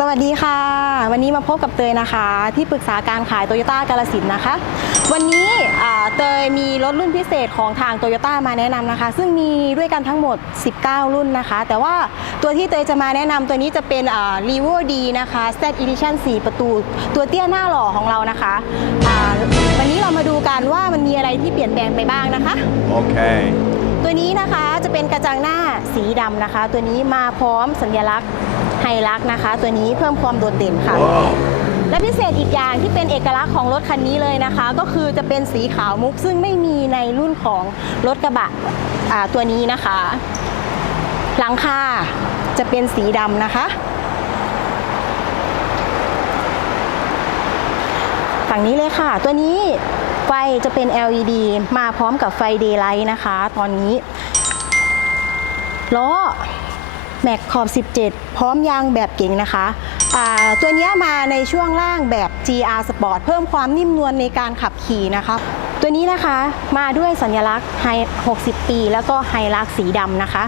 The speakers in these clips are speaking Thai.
บกับเตยนะคะ ที่ปรึกษาการขายโตโยต้ากาลสินธุ์นะคะ วันนี้อ่าเตยมีรถรุ่นพิเศษของทางโตโยต้ามาแนะนำนะคะ ซึ่งมีด้วยกันทั้งหมด 19 รุ่นนะคะ แต่ว่าตัวที่เตยจะมาแนะนำตัวนี้จะเป็นรีโวดีนะคะ Z Edition 4ประตู ตัวเตี้ยหน้าหล่อของเรานะคะอ่าวันนี้เรามาดูกันว่ามันมีอะไรที่เปลี่ยนแปลงไปบ้างนะคะ Okay. ตัวนี้นะคะจะเป็นกระจังหน้าสีดำนะคะ ตัวนี้มาพร้อมสัญลักษณ์ ไฮลักษณ์นะคะ ตัวนี้เพิ่มความโดดเด่นค่ะ และพิเศษอีกอย่างที่เป็นเอกลักษณ์ของรถคันนี้เลยนะคะ ก็คือจะเป็นสีขาวมุกซึ่งไม่มีในรุ่นของรถกระบะอ่าตัวนี้นะคะ หลังคาจะเป็นสีดำนะคะฝั่งนี้เลยค่ะ ตัวนี้ไฟจะเป็น LED มาพร้อมกับไฟ Daylight นะคะ ตอนนี้ล้อ แม็กขอบ 17 พร้อมยางแบบเก่งนะคะอ่าตัวเนี้ยมาในช่วงล่างแบบ GR Sport เพิ่มความนิ่มนวลในการขับขี่นะคะ ตัวนี้นะคะมาด้วยสัญลักษณ์ไฮ60 ปี แล้วก็ไฮลักสีดำนะคะ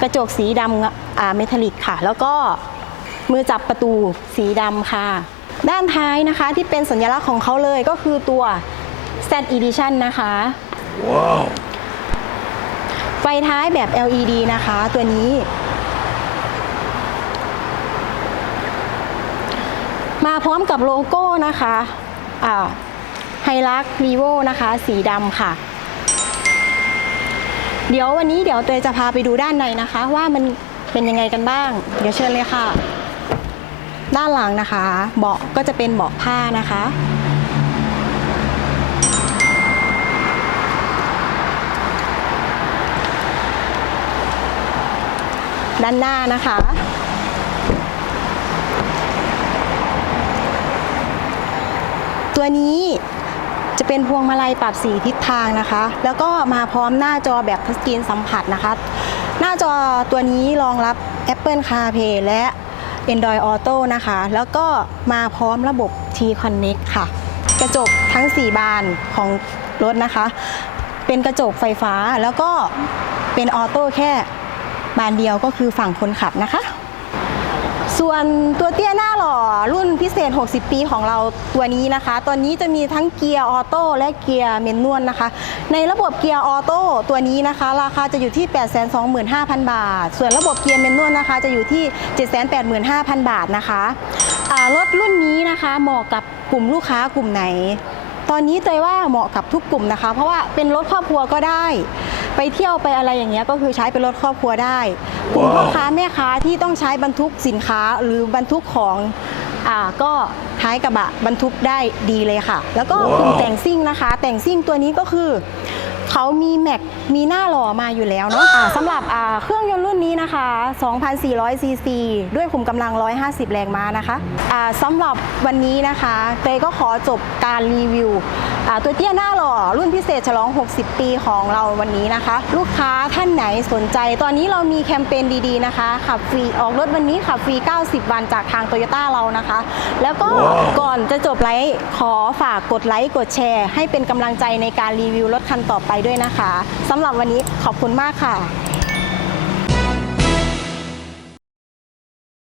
กระจกสีดำอ่าเมทัลลิกค่ะ แล้วก็มือจับประตูสีดำค่ะ ด้านท้ายนะคะที่เป็นสัญลักษณ์ของเขาเลยก็คือตัว Z Edition นะคะ Whoa. ไฟท้ายแบบ LED นะคะ ตัวนี้ มาพร้อมกับโลโก้นะคะไฮลักรีโวนะคะ สีดำค่ะ เดี๋ยววันนี้เดี๋ยวเตยจะพาไปดูด้านในนะคะ ว่ามันเป็นยังไงกันบ้าง เดี๋ยวเชิญเลยค่ะ ด้านหลังนะคะ เบาะก็จะเป็นเบาะผ้านะคะด้านหน้านะคะ ตัวนี้จะเป็นพวงมาลัยปรับสีทิศทางนะคะ แล้วก็มาพร้อมหน้าจอแบบทัชสกรีนสัมผัสนะคะ หน้าจอตัวนี้รองรับ Apple CarPlay และ Android Auto นะคะ แล้วก็มาพร้อมระบบ T Connect ค่ะ กระจกทั้ง 4 บานของรถนะคะ เป็นกระจกไฟฟ้าแล้วก็เป็นออโต้แค่บานเดียวก็คือฝั่งคนขับนะคะ ส่วนตัวเตี้ยหน้าหล่อรุ่นพิเศษ 60 ปีของเราตัวนี้นะคะ ตัวนี้จะมีทั้งเกียร์ออโต้และเกียร์เมนนวลนะคะ ในระบบเกียร์ออโต้ตัวนี้นะคะ ราคาจะอยู่ที่ 825,000 บาท ส่วนระบบเกียร์เมนนวลนะคะ จะอยู่ที่ 785,000 บาทนะคะรถรุ่นนี้นะคะเหมาะกับกลุ่มลูกค้ากลุ่มไหน ตอนนี้ใจว่าเหมาะกับทุกกลุ่มนะคะ เพราะว่าเป็นรถครอบครัวก็ได้ ไปเที่ยวไปอะไรอย่างเงี้ยก็คือใช้เป็นรถครอบครัวได้กลุ่มพ่อค้าแม่ค้าที่ต้องใช้บรรทุกสินค้าหรือบรรทุกของอ่าก็ท้ายกระบะบรรทุกได้ดีเลยค่ะ แล้วก็กลุ่มแต่งซิ่งนะคะ แต่งซิ่งตัวนี้ก็คือ เขามีแม็กมีหน้าหล่อมาอยู่แล้วเนาะะสำหรับอ่าเครื่องยนต์รุ่นนี้นะคะ 2,400ซีซีด้วยขุมกำลัง 150 แรงม้านะคะอ่าสำหรับวันนี้นะคะเตยก็ขอจบการรีวิวอ่าตัวเตี้ยหน้าหล่อรุ่นพิเศษฉลอง 60 ปีของเราวันนี้นะคะ ลูกค้าท่านไหนสนใจ ตอนนี้เรามีแคมเปญดีๆนะคะขับฟรีออกรถวันนี้ขับฟรี 90 วันจากทางโตโยต้าเรานะคะ แล้วก็ก่อนจะจบไลฟ์ขอฝากกดไลค์กดแชร์ ให้เป็นกำลังใจในการรีวิวรถคันต่อไปด้วยนะคะสำหรับวันนี้ขอบคุณมากค่ะ